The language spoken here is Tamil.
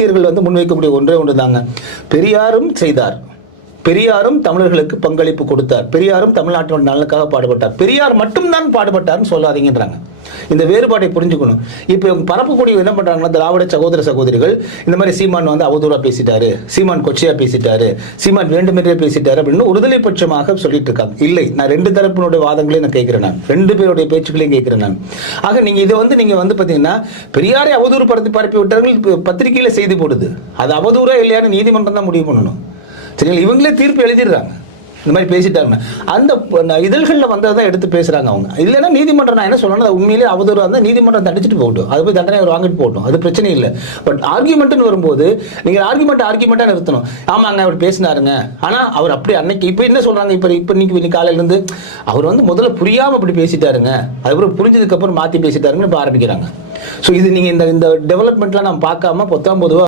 ஆசிரியர்கள் வந்து முன்வைக்கக்கூடிய ஒன்றே ஒன்று தாங்க பெரியாரும் செய்தார். பெரியாரும் தமிழர்களுக்கு பங்களிப்பு கொடுத்தார். பெரியாரும் தமிழ்நாட்டின் நலனுக்காக பாடுபட்டார். பெரியார் மட்டும்தான் பாடுபட்டார்னு சொல்லாதீங்கன்றாங்க. இந்த வேறுபாட்டை புரிஞ்சுக்கணும். இப்போ இவங்க பரப்பக்கூடிய என்ன பண்ணுறாங்கன்னா திராவிட சகோதர சகோதரிகள் இந்த மாதிரி சீமான் வந்து அவதூறாக பேசிட்டாரு. சீமான் கொச்சையாக பேசிட்டாரு. சீமான் வேண்டுமென்றே பேசிட்டாரு அப்படின்னு ஒருதலை பட்சமாக சொல்லிட்டு இருக்காங்க இல்லை நான் ரெண்டு தரப்பினுடைய வாதங்களையும் நான் கேட்கிறேன் நான். ரெண்டு பேருடைய பேச்சுக்களையும் கேட்கிறேன் நான். ஆக நீங்கள் இதை வந்து நீங்கள் வந்து பார்த்தீங்கன்னா பெரியாரை அவதூறு பரப்பி பரப்பி விட்டார்கள் பத்திரிகையில் செய்தி போடுது. அது அவதூறா இல்லையான்னு நீதிமன்றம் தான் முடிவு பண்ணணும். சரிங்களா இவங்களே தீர்ப்பு எழுதிடுறாங்க. இந்த மாதிரி பேசிட்டாங்க. அந்த இதழ்களில் வந்தது வந்ததை தான் எடுத்து பேசுகிறாங்க அவங்க. இல்லைன்னா நீதிமன்றம் நான் என்ன சொல்லணும் அது உண்மையிலே அவதூறாக இருந்தால் நீதிமன்றம் தண்டிச்சுட்டு போகட்டும். அது போய் தண்டனை அவர் வாங்கிட்டு போகட்டும். அது பிரச்சனை இல்லை. பட் ஆர்கியூமெண்ட்னு வரும்போது நீங்கள் ஆர்குமெண்ட் ஆர்குமெண்ட்டாக நிறுத்தணும். ஆமாங்க அவர் பேசினாருங்க. ஆனால் அவர் அப்படி அன்னைக்கு இப்போ என்ன சொல்கிறாங்க இப்போ இப்போ இன்னைக்கு இன்னைக்கு காலையிலேருந்து அவர் வந்து முதல்ல புரியாமல் அப்படி பேசிட்டாருங்க. அதுக்கப்புறம் புரிஞ்சதுக்கப்புறம் மாற்றி பேசிட்டாருங்கன்னு இப்போ ஆரம்பிக்கிறாங்க. ஸோ இது நீங்கள் இந்த இந்த டெவலப்மெண்ட்லாம் நம்ம பார்க்காம பொத்தாம் பொதுவாக